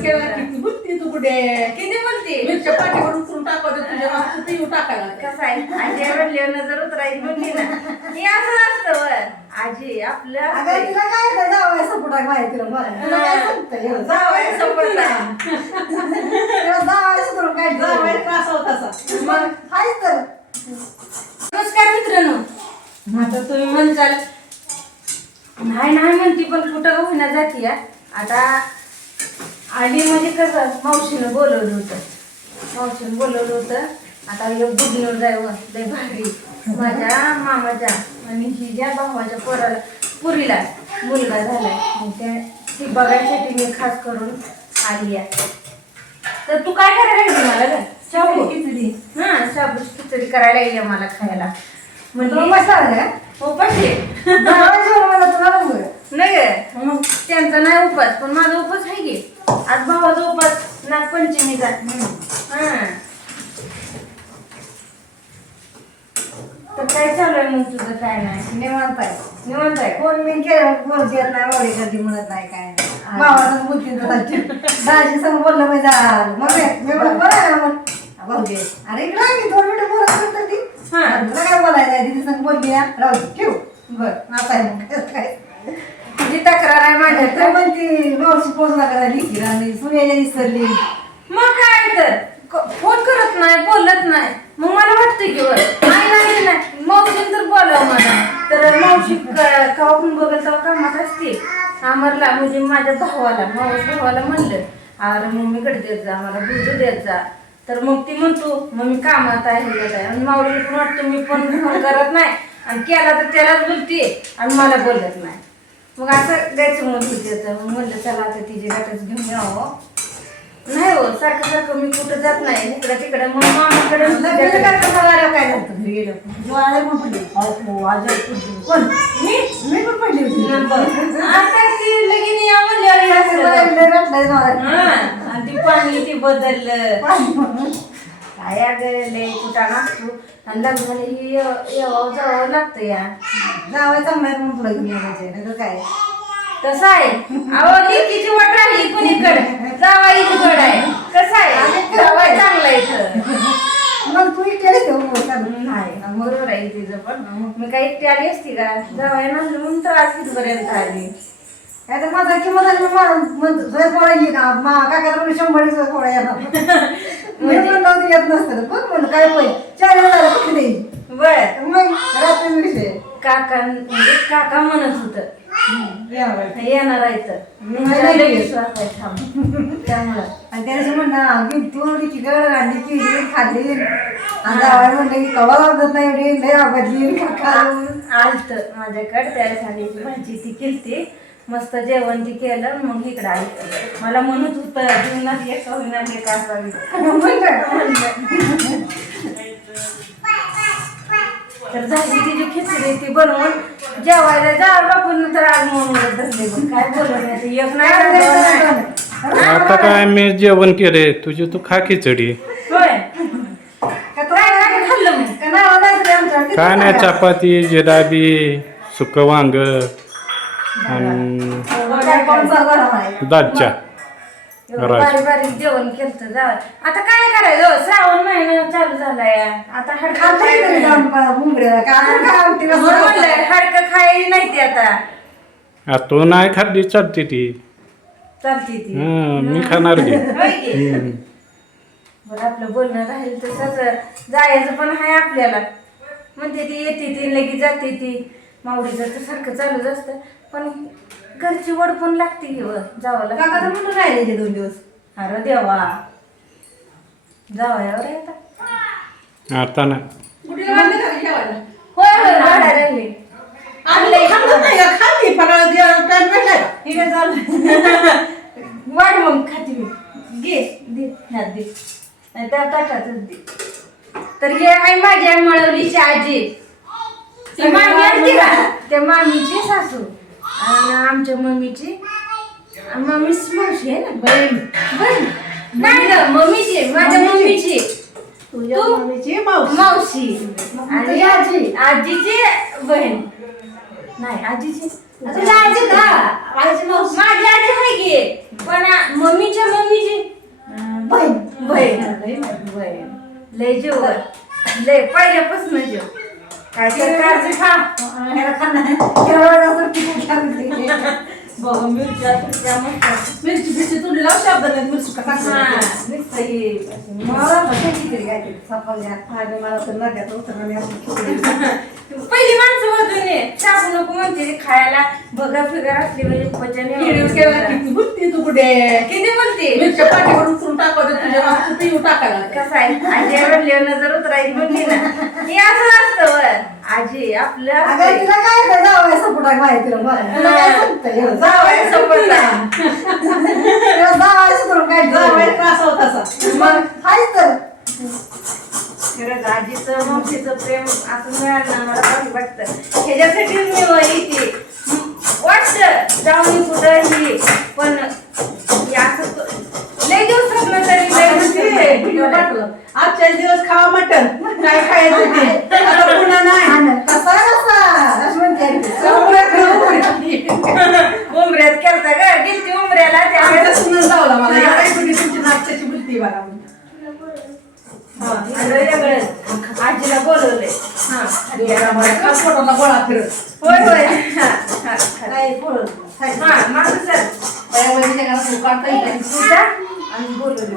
किती बुद्धी तू कुठे किती बोलते मिरच्या पाठीवरून करून टाकवते तुझ्या मागं तू येऊ टाकायला कसं आहे आजी म्हणले नजर उतरायची बोलली ना हे असं असतं वर आजी आपलं अगं तिला काय जावं सपोर्ट माहिती तुला मला काय सांगतं जावई support आहे. जावायचं करून काय जावई त्रास होत असा मग हायच तर नमस्कार मित्रांनो आता तुम्ही म्हणताल नाही नाही म्हणती पण कुठं का होईना जाती आता आली म्हणजे कसं मावशीनं बोलवलं होतं आता एक गुड न्यूज आहे लय भारी माझ्या मामाच्या आणि हिच्या भावाच्या पुरीला मुलगा झालाय मग ती बघायसाठी मी खास करून आली आहे. तर तू काय करायला लागली मला ग शाबू खिचडी शाबू खिचडी करायला लागली मला खायला म्हणजे हो पाहिजे नाही ग मग त्यांचा नाही उपास पण माझा उपास आहे की आज भावाचा उपास नागपंचमीचा तर काय चालू आहे मग तुझं काय नाही निवांत निवांत आहे कोण मी केलं बोलत येत नाही वडे कधी म्हणत नाही काय नाही भावाचं बोलते दाजी संग बोललं पाहिजे झालं मग मी म्हणलं बरं मग भाऊजी अरे इकडे आहे मी 2 मिनिटं बोलत होतं ती तुला काय बोलायचं आहे तिथे संग बोलली राहू ठेव बरं आता आहे मग काय तुझी तक्रार आहे माझ्या तर पण ती मावशी पोचला करायला लिखी आणि सुनेच्या विसरली मग काय तर फोन करत नाही बोलत नाही मग मला वाटतं की नाही मावशी तर बोलाव मला तर मावशी कवा पण बघल तेव्हा कामात असते अमरला म्हणजे माझ्या भावाला म्हणलं अरे मम्मीकडे देत जा मला बुजू देत जा तर मग ती म्हणतो मग मी कामात आहे आणि मावळीला पण वाटतं मी पण फोन करत नाही आणि केला तर त्यालाच बोलते आणि मला बोलत नाही मग असं गैरसमज होते मग म्हणलं चला आता तिचे गाठच घेऊन यावं नाही हो सारखं मी कुठं जात नाही इकडं तिकडं मग मामाकडे काय झालं घरी गेलो ज्वाळा पण पडली कोण मी पण पडली होती आता ती लगीन या म्हणल्यावर आणि ती पाणी ती बदललं काय अगं लय कुठं नसतो आणि लग्नाला ही यावं जावं लागतं या जावं चांगलं आहे म्हणून पुढे घेऊन यायचे नाही तर काय कसं आहे अहो लेकीची वाट राहिली कुणीकडे जावाईकडे आहे कसं आहे जावाई चांगला इथं मग तू इकडे नाही बरोबर आहे तिचं पण मी काही एकटी आली असती का जावाई नसलं म्हणून त्रास इथपर्यंत आली काय तर माझा किंमत आली पोळायची का काय 100 पोळा येणार म्हणजे येत नसतं बघ म्हणलं काय पोळी 4 वेळा कुठे द्यायची बर मग रात्री विषय काका म्हणत होत येणार आहे तर त्यामुळं आणि त्याच्या म्हणणं तू चिकन आणली केली खाल्ली आणि जावं म्हणलं की कवा लागत नाही एवढी लय आवडली आलत माझ्याकडे त्यासाठी भाजी ती केलती मस्त जेवण ती केलं मग इकडं आली मला म्हणत होतं जीवनात एक होईना एक असावी तर झाली तिची खिचडी ती बनवून जेवायला जा बापून तर आज म्हणून धरले काय बोलत एक नाही आता काय मी जेवण केले तुझी तू खा खिचडी होय काय खाल्लं मग काय नाही चपाती जिराबी सुक वांग आणि दालच्या बारीक बारीक जेवण केलं जावं आता काय करायचं श्रावण महिना चालू झालाय आता हाडकं खायला नाही ती आता तू नाही खाल्ली चालते ती चालती ती मी खाणार घे बरं आपलं बोलणं राहील तसंच जायचं पण आहे आपल्याला म्हणते ती येते ती लगेच जाते ती मावडीचं तर सारखं चालूच असतं पण घरची वड पण लागते जावं काका तर म्हणून राहिले 2 दिवस अरे देवा जावयावर येतात आता ना कुठे वाढले का जेवायला होय होय वाढायला लागली खाल्ली फराळ टाइम भेटलाय का इकडे चालू वाढ मग खाती मी घे दे ह्यात दे नाही त्या ताटातच दे तर हे आहे माझ्या मळवलीची आजी ती मामी आणते का त्या मामीची सासू आणि आमच्या मम्मीची मावशी आहे ना बहीण नाही ग मम्मीची माझ्या मम्मीची तुझ्या मम्मीची मावशी आणि आजीची बहीण नाही आजीची तुझ्या आजी का आजी मावशी माझी आजी आहे की पण मम्मीच्या लय जीव लय पहिल्यापासून जीव काय तर काळजी खा ह्याला खाणं केवढं असं तिखट लागते. बघ मिरच्या तुझ्या मस्त मिरची बिरची तुला लाव शब्द नाही मिरची का हा, टाकली. नुसतं हे मला पण खिचडी काहीतरी सापडल्या आणि मला तर नद्यात उतरलं खिचडी. पहिली माणसं होती ने टाकू नको म्हणते ते खायला बघा फिगर असली म्हणजे पचन व्हिडिओ केला किती बुद्धी तू कुठे किती बोलते मिरच्या पाठीवर उचलून टाकत तुझ्या मागं पिऊ टाकायला कसं आहे आजी रडल्यावर नजर उतरायची म्हणली ना हे असं असतं वर आजी आपलं अगं असतंय. तिला काय नाही जावं सपोर्ट माहिती तुला तुला काय सांगतं जावई सपोर्टला. जावायचं करून काय जावई त्रास होत असा. मग हायच तर खरंच आजीचं मावशीचं प्रेम असं मिळालं ना मला भारी वाटतं ह्याच्यासाठी मी येते वाटतं जाऊन कुठं ही पण हे असं लय दिवसात व्हिडिओ टाकलं आजच्या दिवस खावा मटण काय खायचं ते आता पुन्हा नाही कसा अशी म्हणते उमऱ्यात केलता का गेलती उमऱ्याला त्यावेळेस सुनच लावला मला एवढी कुठे तुमची नाश्त्याची बुद्धी बघा आजीला बोलवलंय हा फोटोला गोळा फिरत होय होय हा, हा, हा. काय बोलत हा माझं सर त्यामुळे घरात काढता येईल तुझा आणि बोलवलंय